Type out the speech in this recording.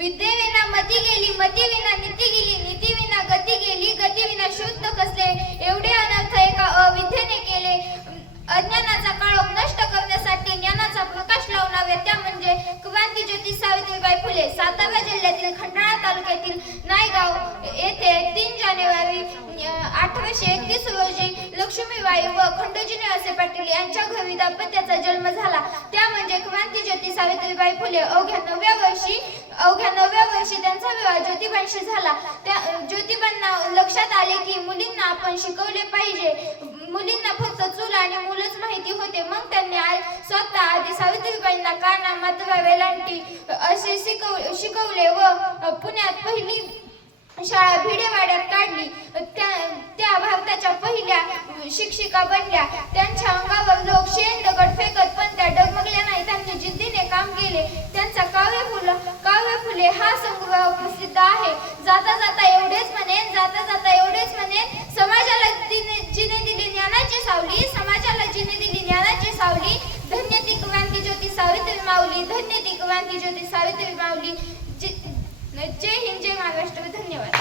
विद्येविना मती गेली, मती विना नीती गेली, नीती विना गती गेली, गती विना शुद्ध कसले. एवढे अनर्थ एका अविद्येने केले. अज्ञानाचा काळोख नष्ट करण्यासाठी ज्ञानाचा प्रकाश लावणारे त्या म्हणजे क्रांतीज्योती सावित्रीबाई फुले. सातारा जिल्ह्यातील खंडाळा तालुक्यातील नायगाव येथे 3 जानेवारी 1831 रोजी लक्ष्मीबाई व खंडोजी निवासी पाटील यांच्या घरी दाम्पत्याचा जन्म झाला. त्या म्हणजे क्रांतीज्योती सावित्रीबाई फुले. अवघ्या 9व्या वर्षी त्यांचा विवाह ज्योतिबांशी झाला. त्या ज्योतिबांना लक्षात आले की मुलींना आपण शिकवले पाहिजे. मुलींना फक्त चूल आणि मूलच माहिती होते. मग त्यांनी स्वतः आधी सावित्रीबाईंना काना, मात्रा, वेलांटी असे शिकवले व पुण्यात पहिली शाळा भिडेवाड्यात काढली. त्या भारताच्या पहिल्या शिक्षिका बनल्या. त्यांच्या अंगावर लोक शेण दगड फेकत पण त्या डगमगल्या नाही. त्यांनी जिद्दीने काम केले. त्यांचा काव्य फुले हा संग्रह प्रसिद्ध आहे. जाता जाता एवढेच म्हणेन, समाजाला जिने दिली ज्ञानाची सावली, समाजाला जिने दिली ज्ञानाची सावली. धन्य ती क्रांतीज्योती सावित्री माऊली, धन्य ती क्रांतीज्योती सावित्री माऊली. जय हिंद, जय महाराष्ट्र. धन्यवाद.